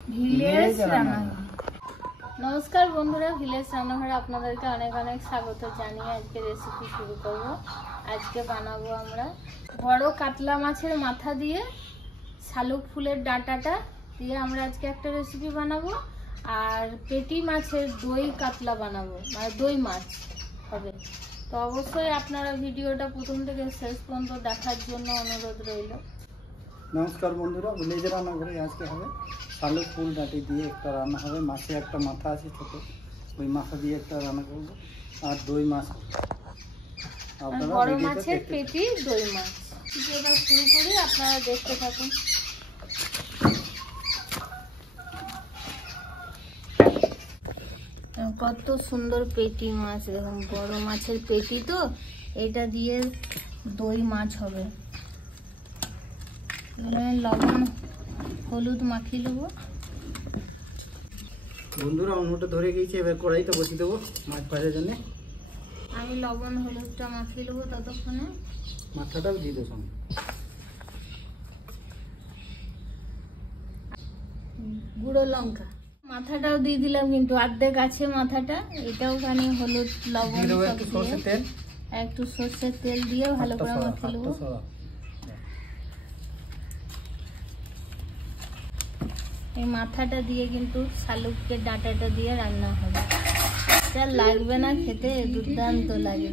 Village রান্নাঘর। নমস্কার বন্ধুরা, ভিলেজ রান্নাঘরে আপনাদেরকে অনেক অনেক স্বাগত জানিয়ে আজকে রেসিপি শুরু করব। আজকে বানাবো আমরা বড় কাতলা মাছের মাথা দিয়ে শালুক ফুলের ডাঁটাটা দিয়ে আমরা আজকে একটা রেসিপি বানাবো। আর পেটি মাছের দই কাতলা বানাবো, মানে দই মাছ হবে। তো অবশ্যই আপনারা ভিডিওটা প্রথম থেকে শেষ পর্যন্ত দেখার জন্য অনুরোধ রইল। নমস্কার বন্ধুরা, ভিলেজ রান্নাঘরে আজকে হবে শালুক ফুল ডাঁটি দিয়ে একটা রান্না হবে। মাছের একটা মাথা আছে ছোট, ওই মাথা দিয়ে একটা রান্না করবো। আর দই মাছ, বড় মাছের পেটি দই মাছ। এবার শুরু করি, আপনারা দেখতে থাকুন। কত সুন্দর পেটি মাছ, দেখুন বড় মাছের পেটি। তো এটা দিয়ে দই মাছ হবে। লবণ হলুদ মাখিয়ে নেবো। বন্ধুরা অন্যটা ধরে গিয়েছে, এবার কড়াইতে বসিয়ে দেবো মাছ ভাজার জন্য। আমি লবণ হলুদটা মাখিয়ে নেবো, ততক্ষণে মাথাটাও দিয়ে দেবো সঙ্গে। গুঁড়ো লঙ্কা, মাথাটাও দিয়ে দিলাম, কিন্তু অর্ধেক আছে মাথাটা। এটাও খানি হলুদ লবণ একটু সরষের তেল, একটু সর্ষের তেল দিয়ে ভালো করে মাখিয়ে নেবো। এই মাথাটা দিয়ে কিন্তু শালুকের ডাঁটাটা দিয়ে রান্না হবে। যা লাগবে না খেতে, দুর্দান্ত লাগে।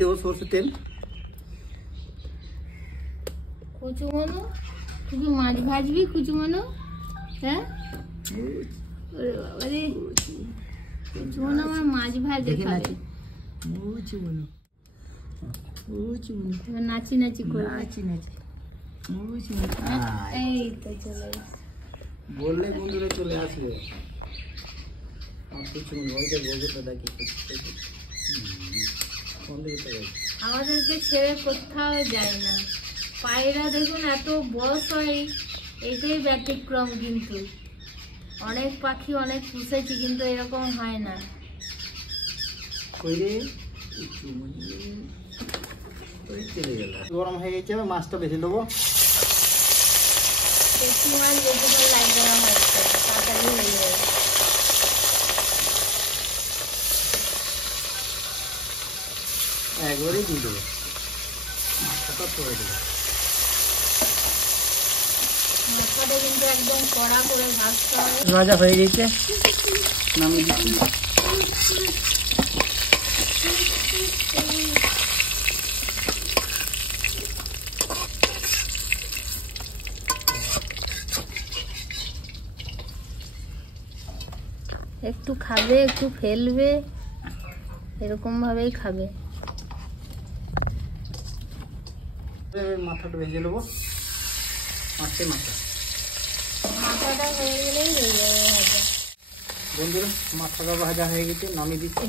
দেবো সরষের তেল। কচু মনো, তুই কি মাছ ভাজবি কুচু মনো? হ্যাঁ, কচু মনো আমার মাছ ভাজে খাবে। নাচি নাচি করে এই তো চলে বললে বন্ধুরা চলে আসবে। আমাদেরকে ছেড়ে কোথাও যায় না। পায়রা দেখুন এত বয়স হয়, এটাই ব্যতিক্রম। কিন্তু অনেক পাখি অনেক পুষেছি, কিন্তু এরকম হয় না। গরম হয়ে গেছে, মাছটা বেশি দেবো। বেশি মাছ বেশিক্ষণ লাগবে না, হয়তো তাড়াতাড়ি হয়ে যাবে। একবারেই দিয়ে দেবো, মাছটা পরে দেবো। মাথাটা কিন্তু একদম কড়া করে ভাজতে হবে। ভাজা হয়ে গেছে, নামিয়ে দিচ্ছি। একটু খাবে, একটু ফেলবে, এরকম ভাবেই খাবে। মাথাটা ভেজে নেবো, মাছের মাথাটা হয়ে গেলেই হয়ে যাবে ভাজা। বন্ধুরা মাথাটা ভাজা হয়ে গেছে, নামিয়ে দিচ্ছি।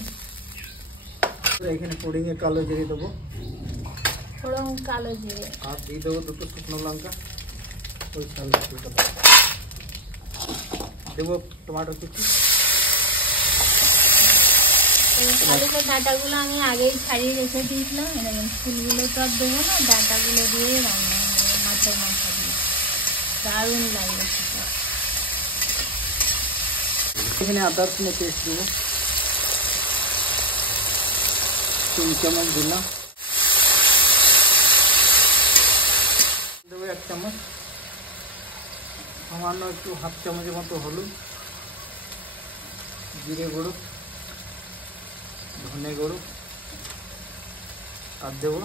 এখানে ফোড়িংয়ে কালো জিরে দেবো, ওরকম কালো জিরে, আর দিয়ে দেবো দুটো শুকনো লঙ্কা। ওই দেবো টমেটো কুচি। শালুকের ডাঁটাগুলো আমি আগেই ছাড়িয়ে রেখে দিয়েছিলাম। এরকম ফুলগুলো তো আর দেবো না, ডাঁটাগুলো দিয়ে রান্না হবে মাছের মাথা দিয়ে। দারুণ লাগবে সেটা। এখানে আদা রসুনের পেস্ট দেবো, 3 চামচ দিলাম। দেবো 1 চামচ, সামান্য একটু হাফ চামচের মতো হলুদ, জিরে গুঁড়ো, ধনে গুঁড়ো, আর দেবো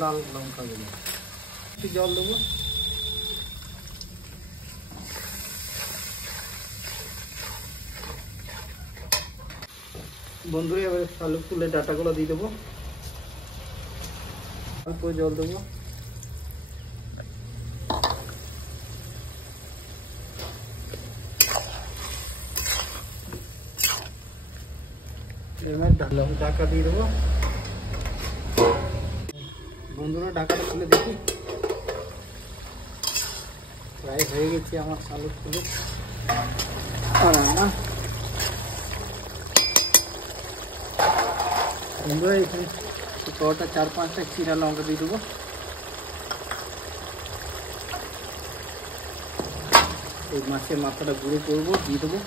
লাল লঙ্কা গুঁড়ো। একটু জল দেবো। বন্ধুরা এবার শালুক ফুলের ডাঁটাগুলো দিয়ে দেবো, অল্প জল দেবো। ঢাকা দিয়ে দেবো। বন্ধুরা ঢাকাটা খুলে দেখি, প্রায় হয়ে গেছে আমার শালুক ফুলের রান্না। বন্ধুরা এখানে কটা 4-5টা চিরা লঙ্কা দিয়ে দেবো। এই মাছের মাথাটা গুঁড়ো করবো, দিয়ে দেবো।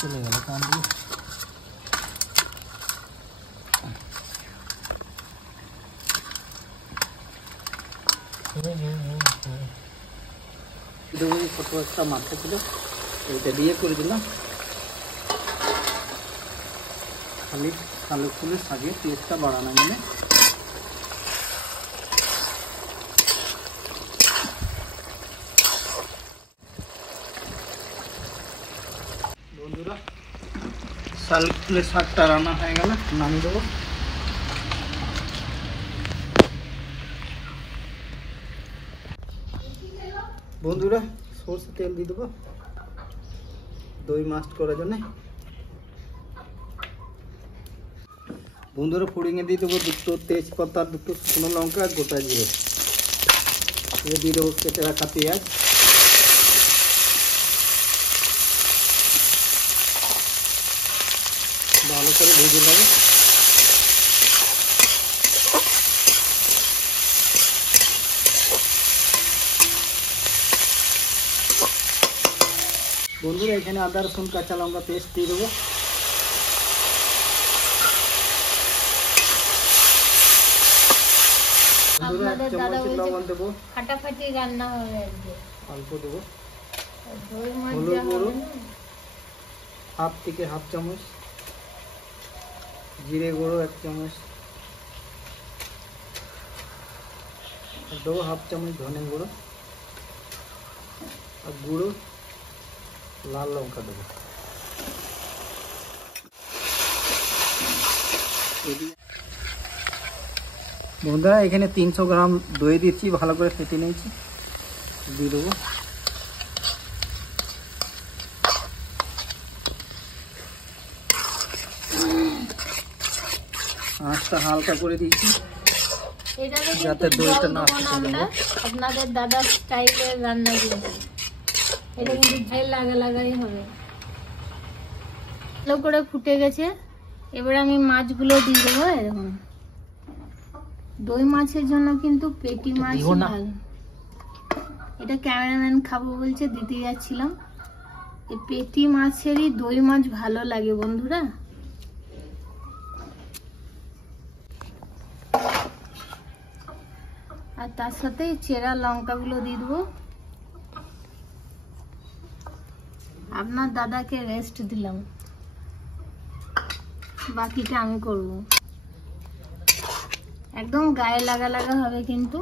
চলে গেল কান দিয়ে। ছোট একটা মাথা ছিল, এইটা দিয়ে করে দিলাম। খালি কালো ফুলের শাকে টেস্টটা বাড়ানো মানে। বন্ধুরা শালুক ফুলের শাকটা রান্না হয়ে গেল, নামিয়ে দেবো। বন্ধুরা সরষে তেল দিয়ে দেবো দই মাছ করার জন্য। বন্ধুরা ফোড়িংয়ে দিয়ে দেবো 2 তেজপাতা, 2 শুকনো লঙ্কা, গোটা জিরে। দিয়ে দেবো কেটে রাখা পেঁয়াজ। ভালো করে ভেজে নেবো। বন্ধুরা এখানে আদা রসুন কাঁচা লঙ্কা পেস্ট দিয়ে দেবো। আপনাদের দাদা লবণ দেবো, ফাটাফাটি রান্না হবে আজকে। অল্প দেবো। দই মাছ হলুদ দেওয়া গুঁড়ো হবে না? 1/2 থেকে 1/2 চামচ, জিরে গুঁড়ো 1 চামচ, দেবো 1/2 চামচ ধনে গুঁড়ো, আর গুঁড়ো লাল লঙ্কা দেবো। বন্ধুরা এখানে 300 গ্রাম দই দিচ্ছি, ভালো করে ফেটে নিয়েছি, দিয়ে দেবো। আঁচটা হালকা করে দিয়েছি এটাতে যাতে কিন্তু দইটা জল না দেবো না শুকিয়ে আমরা, যায়। আপনাদের দাদার স্টাইলের রান্না কিন্তু এটা কিন্তু ঝাল লাগাই হবে। ভালো করে ফুটে গেছে, এবার আমি মাছগুলো দিয়ে দেবো। এরকম দই মাছের জন্য কিন্তু পেটি মাছ ভালো। এটা ক্যামেরাম্যান খাবো বলছে, দিতে যাচ্ছিলাম। এই পেটি মাছেরই দই মাছ ভালো লাগে বন্ধুরা। আর তার সাথে চেরা লঙ্কাগুলো দিয়ে দেবো। আপনার দাদাকে রেস্ট দিলাম, বাকিটা আমি করব। একদম গায়ে লাগা হবে কিন্তু,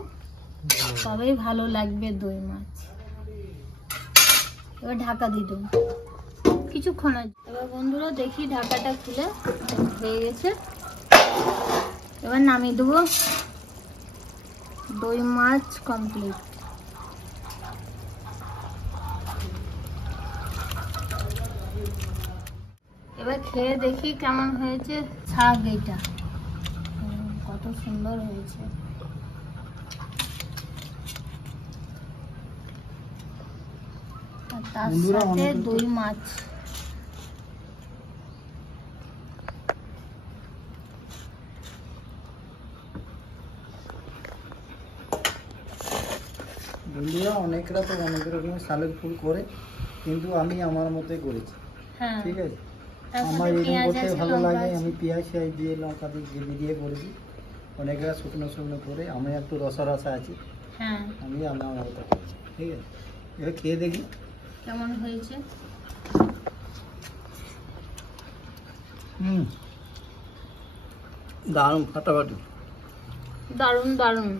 তবেই ভালো লাগবে দই মাছ। এবার ঢাকা দিয়ে দেবো কিছুক্ষণ। এবার বন্ধুরা দেখি ঢাকাটা খুলে হয়ে গেছে, এবার নামিয়ে দেবো। দই মাছ কমপ্লিট। এবার খেয়ে দেখি কেমন হয়েছে শাক। এটা কত সুন্দর হয়েছে। আর তার বন্ধুরা, সাথে অনেকে তো- দই মাছ। বন্ধুরা অনেকরা তো অনেক রকমের শালের ফুল করে, কিন্তু আমি আমার মতোই করেছি। হ্যাঁ, ঠিক আছে, তার আমার সাথে এরকম পেঁয়াজ করতে আছে, ভালো লঙ্কা লাগে। আছে। আমি পেঁয়াজ দিয়ে লঙ্কা দিয়ে গ্রেভি দিয়ে করেছি। অনেকরা শুকনো শুকনো করে, আমি একটু রসা আছি, হ্যাঁ, আমি আমার মতো করেছি। ঠিক আছে, এবার খেয়ে দেখি কেমন হয়েছে। দারুণ ফাটাফাটি। দারুণ দারুণ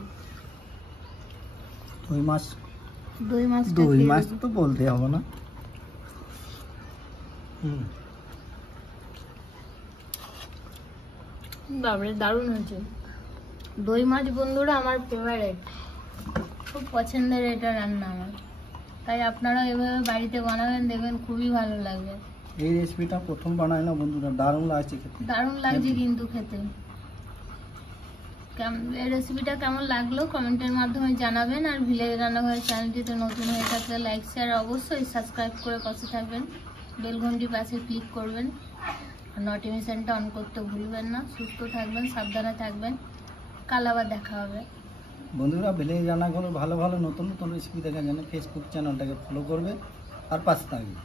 দই মাছ, দই মাছ। দই মাছ তো বলতে হবে না। বাবরে দারুণ হয়েছে। দই মাছ বন্ধুরা আমার ফেভারিট, খুব পছন্দের এটা রান্না আমার। তাই আপনারা এভাবে বাড়িতে বানাবেন, দেখবেন খুবই ভালো লাগবে। এই রেসিপিটা প্রথম বানাই না বন্ধুরা, দারুণ লাগছে খেতে। দারুণ লাগছে কিন্তু খেতে। এই রেসিপিটা কেমন লাগলো কমেন্টের মাধ্যমে জানাবেন। আর ভিলেজ রান্নাঘরের চ্যানেলটিতে নতুন হয়ে থাকলে লাইক শেয়ার অবশ্যই সাবস্ক্রাইব করে পাশে থাকবেন। বেল ঘন্টির পাশে ক্লিক করবেন, আর নোটিফিকেশনটা অন করতে ভুলবেন না। সুস্থ থাকবেন, সাবধানে থাকবেন। কাল আবার দেখা হবে। বন্ধুরা ভিলেজ রান্নাঘরে ভালো ভালো নতুন নতুন রেসিপি দেখার জন্য ফেসবুক চ্যানেলটাকে ফলো করবে আর পাশে থাকবে।